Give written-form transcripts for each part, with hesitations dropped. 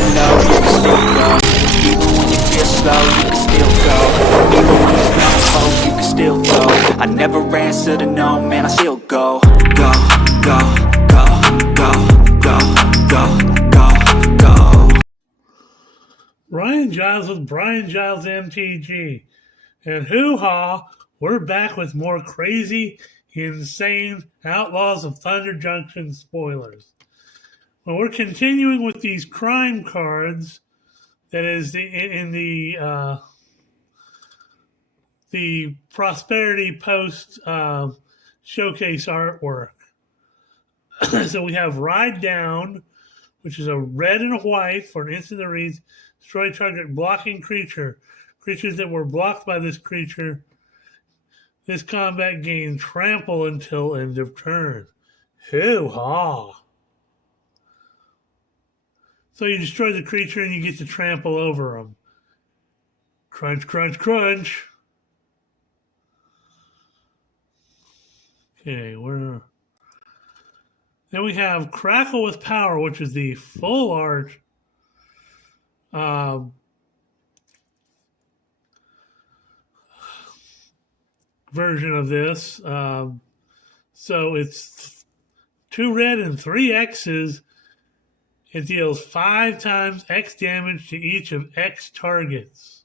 feel low, you can still go. Even when you feel slow, you can still go. Even when there's no hope, you can still go. I never answer to no, man, I still go. Go, go, go, go, go, go, go, go. Ryan Giles with Brian Giles MTG. And hoo-ha, we're back with more crazy, insane Outlaws of Thunder Junction spoilers. Well, we're continuing with these crime cards that is in the Prosperity Post showcase artwork. So we have Ride Down, which is a red and a white for an instant that reads, destroy target blocking creature. Creatures that were blocked by this creature, this combat gains trample until end of turn. Hoo-ha! So you destroy the creature and you get to trample over them. Crunch, crunch, crunch. Okay, then we have Crackle with Power, which is the full art version of this. So it's 2 red and 3 X's. It deals 5 times X damage to each of X targets.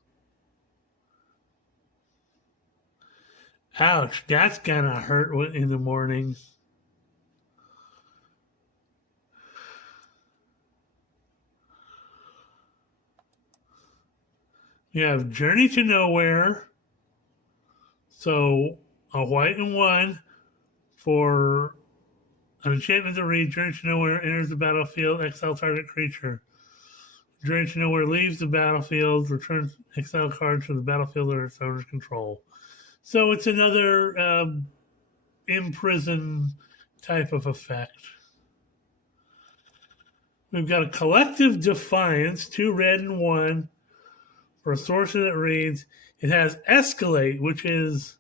Ouch, that's gonna hurt in the morning. You have Journey to Nowhere. So a white and 1 for an enchantment to read. Journey to Nowhere enters the battlefield, exile target creature. Journey to Nowhere leaves the battlefield, returns exile cards to the battlefield under its owner's control. So it's another imprison type of effect. We've got a Collective Defiance, 2 red and 1 for a sorcerer that reads. It has Escalate, which is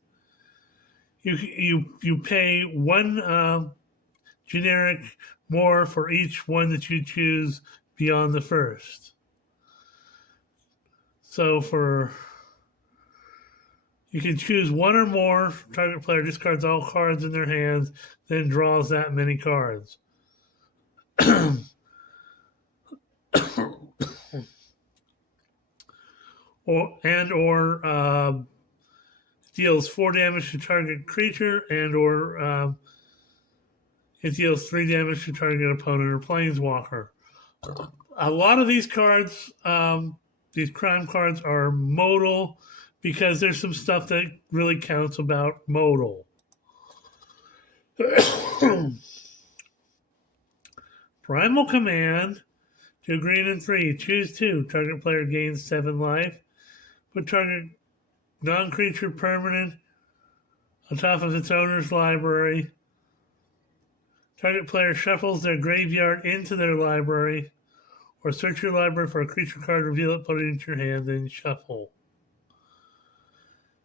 you pay 1 generic more for each one that you choose beyond the first. So you can choose 1 or more. Target player discards all cards in their hands, then draws that many cards. or deals 4 damage to target creature, or it deals 3 damage to target opponent or planeswalker. A lot of these cards, these crime cards, are modal because there's some stuff that really counts about modal. Primal Command, 2 green and 3. Choose 2. Target player gains 7 life. Put target non-creature permanent on top of its owner's library. Target player shuffles their graveyard into their library, or search your library for a creature card, reveal it, put it into your hand, then shuffle.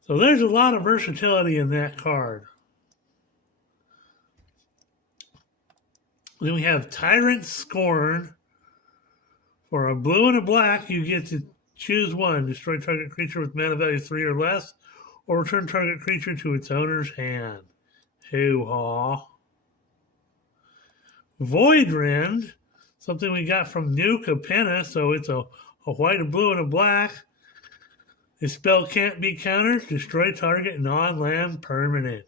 So there's a lot of versatility in that card. Then we have Tyrant Scorn. For a blue and a black, you get to choose 1. Destroy target creature with mana value 3 or less, or return target creature to its owner's hand. Hoo-ha. Voidrend, something we got from New Capenna, so it's a white, a blue, and a black. This spell can't be countered. Destroy target non-land permanent.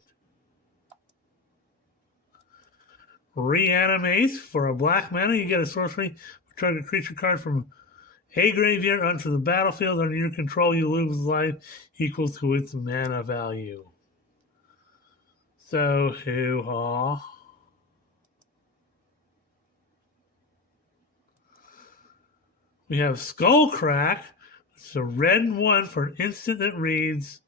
Reanimate, for a black mana, you get a sorcery. Target creature card from a graveyard onto the battlefield. Under your control, you lose life equal to its mana value. So, hoo-ha. We have Skullcrack. It's a red and 1 for an instant that reads,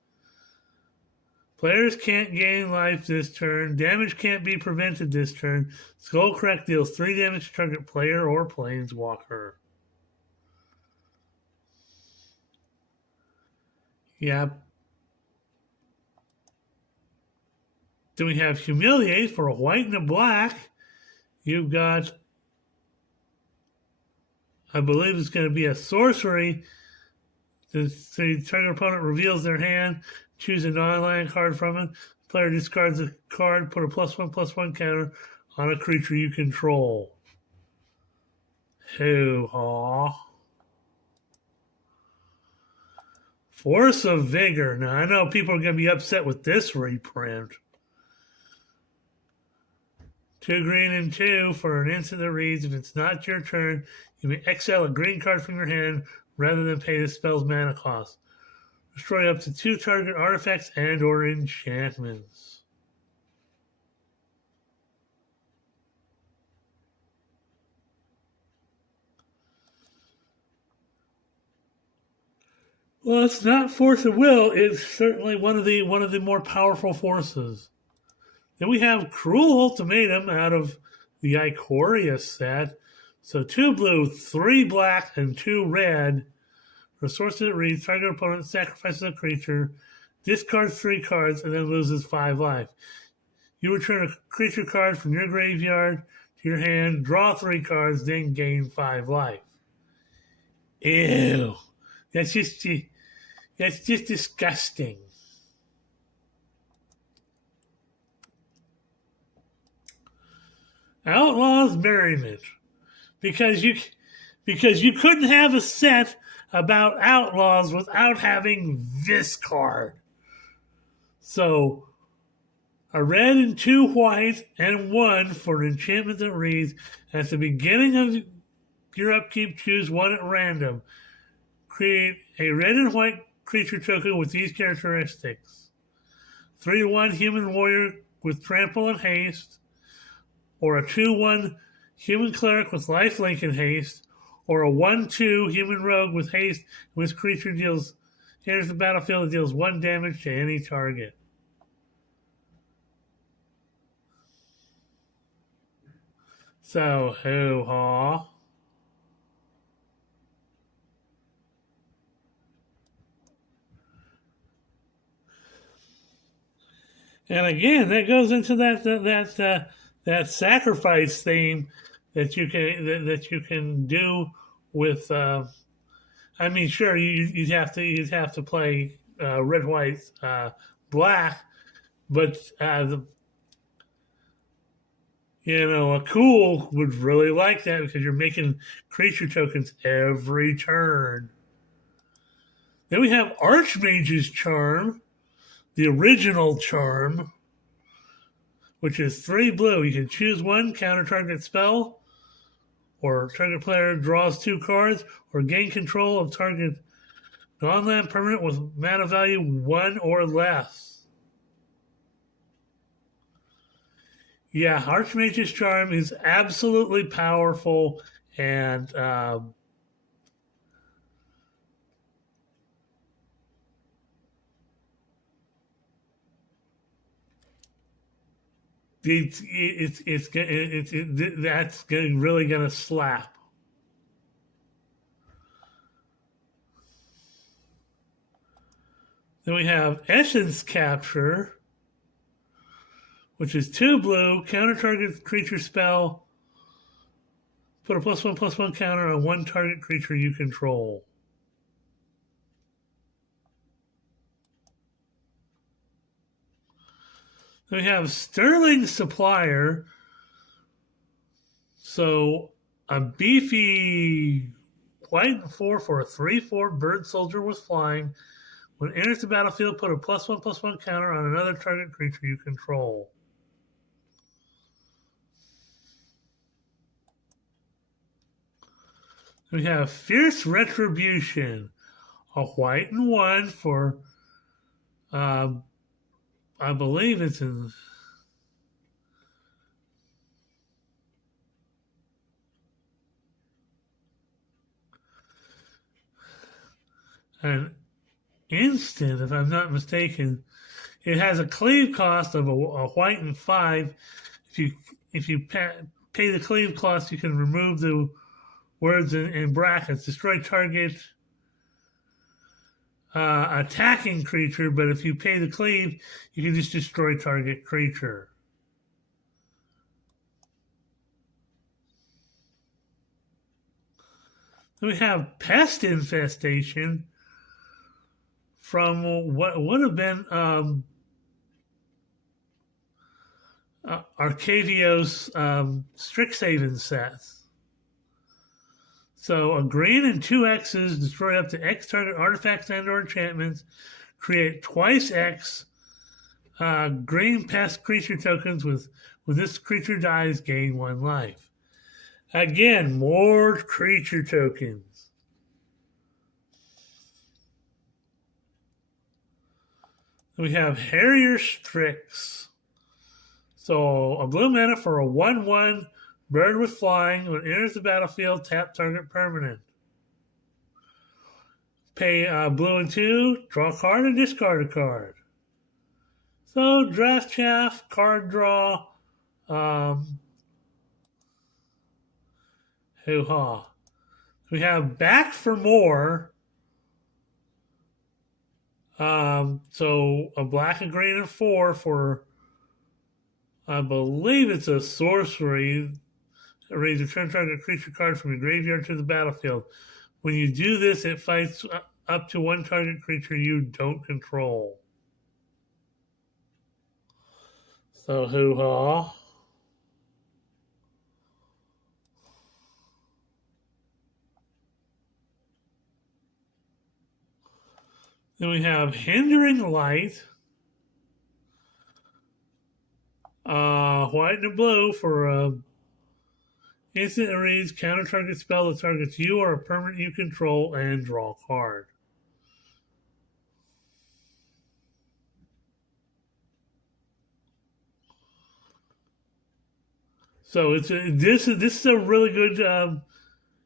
players can't gain life this turn. Damage can't be prevented this turn. Skullcrack deals 3 damage to target player or planeswalker. Yep. Then we have Humiliate for a white and a black. You've got I believe it's going to be a sorcery. The target opponent reveals their hand, choose a non-land card from it. The player discards a card, put a +1/+1 counter on a creature you control. Hoo-haw. Force of Vigor. Now, I know people are going to be upset with this reprint. 2 green and 2 for an instant that reads, if it's not your turn, you may exile a green card from your hand rather than pay the spell's mana cost. Destroy up to 2 target artifacts and or enchantments. Well, it's not Force of Will. It's certainly one of the more powerful forces. Then we have Cruel Ultimatum out of the Ikoria set. So 2 blue, 3 black, and 2 red. For a source that reads, target opponent sacrifices a creature, discards 3 cards, and then loses 5 life. You return a creature card from your graveyard to your hand, draw 3 cards, then gain 5 life. Ew. That's just disgusting. Outlaws Merriment. Because you couldn't have a set about Outlaws without having this card. So, a red and 2 white and 1 for an enchantment that reads, at the beginning of your upkeep, choose 1 at random. Create a red and white creature token with these characteristics. 3/1 human warrior with trample and haste, or a 2/1 human cleric with lifelink and haste, or a 1/2 human rogue with haste, which creature enters the battlefield and deals 1 damage to any target. So, hoo-haw. And again, that goes into that sacrifice theme that you can do with. I mean, sure, you'd have to play red, white, black, but a cool would really like that because you're making creature tokens every turn. Then we have Archmage's Charm. The original charm, which is 3 blue. You can choose 1, counter target spell, or target player draws 2 cards, or gain control of target non-land permanent with mana value 1 or less. Yeah, Archmage's Charm is absolutely powerful, and that's really gonna slap. Then we have Essence Capture, which is 2 blue, counter target creature spell, put a +1/+1 counter on 1 target creature you control. Then we have Sterling Supplier. So a beefy white and 4 for a 3/4 bird soldier with flying. When it enters the battlefield, put a +1/+1 counter on another target creature you control. We have Fierce Retribution, a white and 1 for, I believe it's in. An instant, if I'm not mistaken. It has a cleave cost of a white and 5. If you pay the cleave cost, you can remove the words in brackets. Destroy target attacking creature, but if you pay the cleave, you can just destroy target creature. Then we have Pest Infestation from what would have been Arcavios Strixhaven sets. So a green and 2 X's destroy up to X target artifacts and or enchantments. Create twice X green pest creature tokens with when this creature dies, gain 1 life. Again, more creature tokens. We have Harrier Strix. So a blue mana for a 1/1 bird with flying. When it enters the battlefield, tap target permanent. Pay blue and 2, draw a card and discard a card. So draft chaff, card draw, hoo-ha. We have Back for More. So a black, a green, and 4 for, I believe it's a sorcery. Raise a turn target creature card from your graveyard to the battlefield. When you do this, it fights up to 1 target creature you don't control. So hoo-ha. Then we have Hindering Light. White and blue for instant that reads counter target spell that targets you or a permanent you control and draw a card. So this is a really good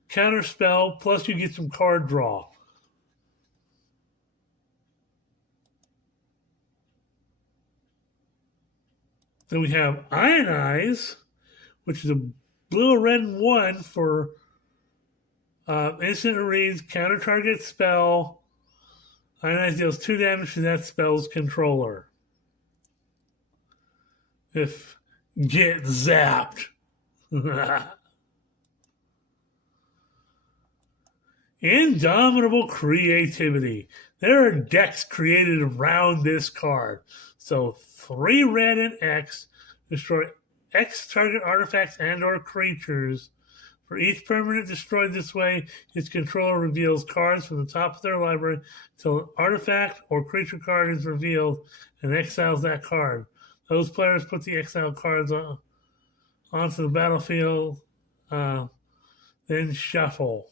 counter spell. Plus you get some card draw. Then we have Ionize, which is a blue, red, and 1 for instant reads, counter target spell. Ionize deals 2 damage to that spell's controller. If get zapped. Indomitable Creativity. There are decks created around this card. So 3 red and X, destroy X target artifacts and or creatures. For each permanent destroyed this way, its controller reveals cards from the top of their library until an artifact or creature card is revealed and exiles that card. Those players put the exiled cards onto the battlefield, then shuffle.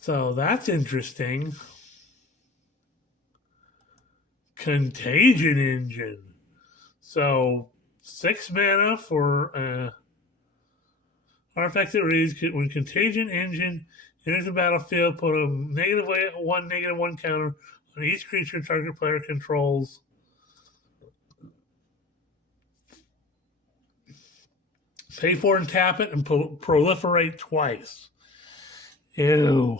So that's interesting. Contagion Engine. So 6 mana for artifact that reads when Contagion Engine enters the battlefield, put a -1/-1 counter on each creature target player controls. Pay for and tap it and proliferate twice. Ew.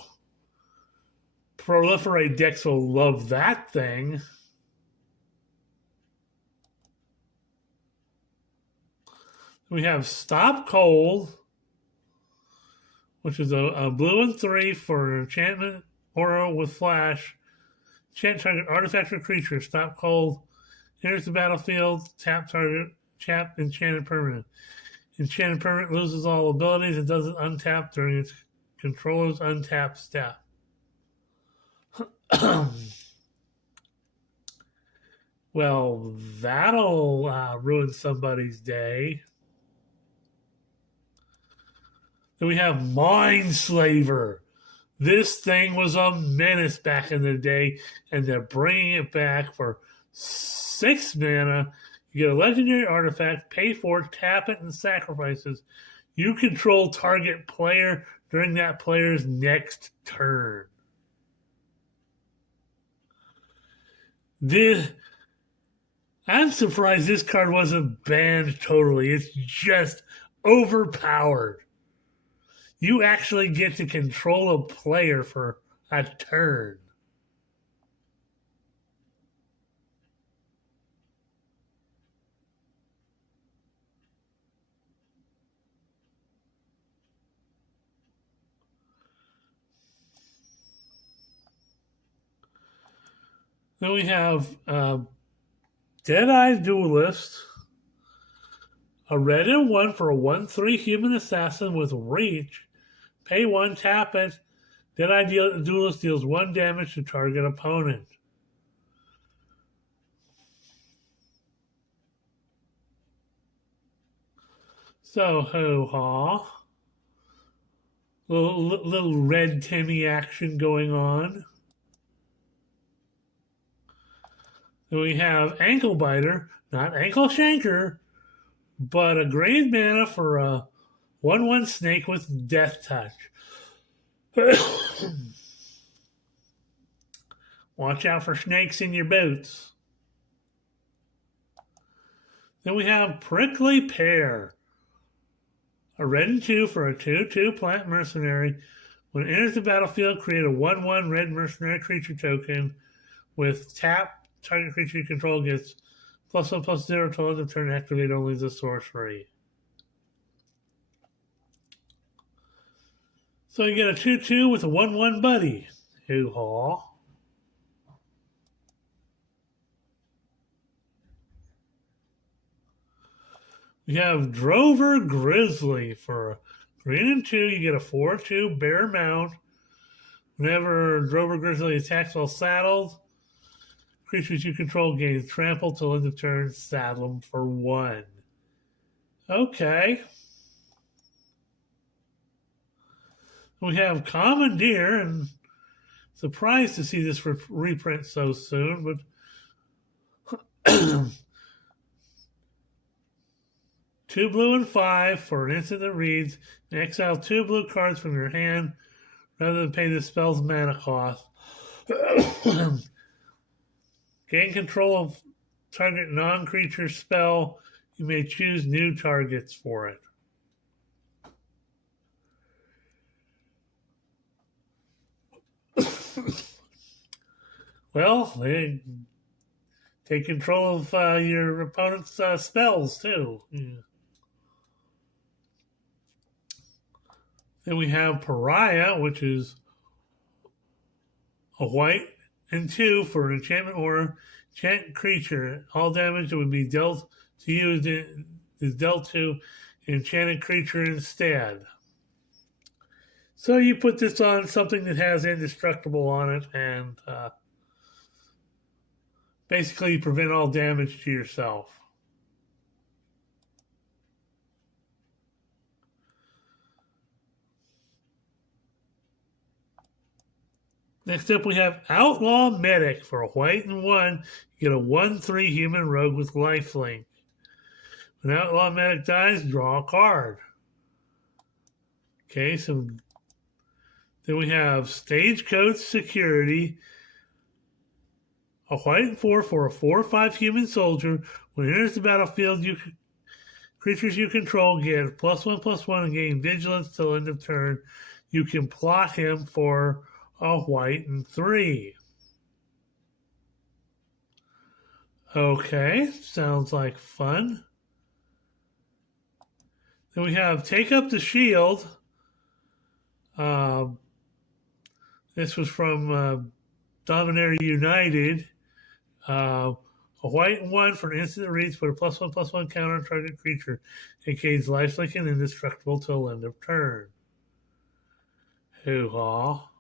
Proliferate decks will love that thing. We have Stop Cold, which is a blue and 3 for enchantment aura with flash. Enchant target artifact or creature. Stop Cold. Enters the battlefield. Tap target. Tap enchanted permanent. Enchanted permanent loses all abilities. It doesn't untap during its controller's untap step. Well, that'll ruin somebody's day. Then we have Mindslaver. This thing was a menace back in the day, and they're bringing it back for 6 mana. You get a legendary artifact, pay for it, tap it, and sacrifices. You control target player during that player's next turn. I'm surprised this card wasn't banned totally. It's just overpowered. You actually get to control a player for a turn. Then we have Dead-Eye Duelist, a red and 1 for a 1/3 human assassin with reach. Pay 1, tap it. Dead-Eye Duelist deals 1 damage to target opponent. So, ho-ha. Little red Timmy action going on. Then we have Ankle Biter, not Ankle Shanker, but a green mana for a 1/1 snake with Death Touch. Watch out for snakes in your boots. Then we have Prickly Pear, a red and 2 for a 2/2 plant mercenary. When it enters the battlefield, create a 1/1 red mercenary creature token with tap. Target creature you control gets +1/+0 till end of turn. Activate only the sorcery. So you get a 2/2 with a 1/1 buddy. Hoo-haw. We have Drover Grizzly for a green and 2. You get a 4/2 bear mount. Whenever Drover Grizzly attacks while saddled, creatures you control gain trample till end of turn. Saddle them for 1. Okay. We have Commandeer, and surprised to see this reprint so soon, but 2 blue and 5 for an instant that reads, exile 2 blue cards from your hand rather than pay the spell's mana cost. Gain control of target non-creature spell. You may choose new targets for it. Well, they take control of your opponent's spells, too. Yeah. Then we have Pariah, which is a white and 2 for an enchantment or enchant creature. All damage that would be dealt to you is dealt to an enchanted creature instead. So you put this on something that has indestructible on it, and basically you prevent all damage to yourself. Next up, we have Outlaw Medic for a white and 1. You get a 1/3 human rogue with lifelink. When Outlaw Medic dies, draw a card. Okay, so then we have Stagecoach Security, a white and 4 for a 4/5 human soldier. When it enters the battlefield, creatures you control get +1/+1 and gain vigilance till end of turn. You can plot him for a white and 3. Okay, sounds like fun. Then we have Take Up the Shield. This was from Dominaria United. A white and 1 for an instant that reads, put a +1/+1 counter on target creature. It gains lifelink and indestructible till end of turn. Hoo-haw.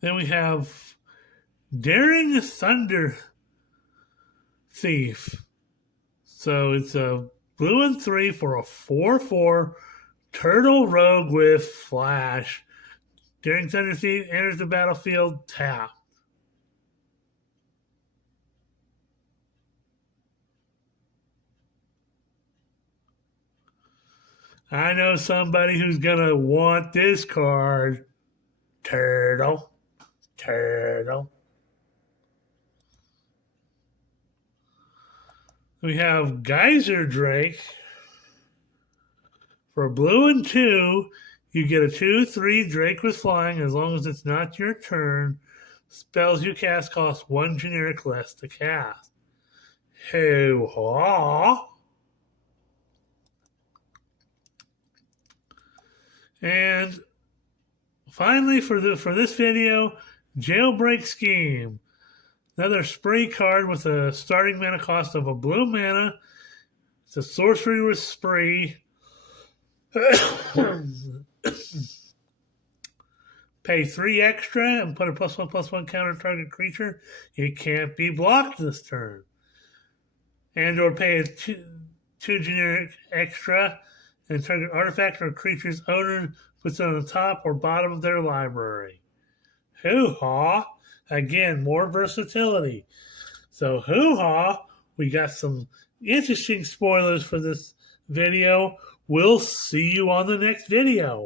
Then we have Daring Thunder Thief. So it's a blue and 3 for a 4/4 turtle rogue with flash. Daring Thunder Thief enters the battlefield tapped. I know somebody who's gonna want this card. Turtle. We have Geyser Drake. For blue and 2, you get a 2/3 Drake with flying as long as it's not your turn. Spells you cast cost 1 generic less to cast. Hoo-ha! And finally, for this video, Jailbreak Scheme. Another spray card with a starting mana cost of a blue mana. It's a sorcery with spree. Pay 3 extra and put a +1/+1 counter target creature. It can't be blocked this turn. And or pay a 2 generic extra and target artifact or creature's owner puts it on the top or bottom of their library. Hoo-ha! Again, more versatility. So hoo-ha! We got some interesting spoilers for this video. We'll see you on the next video.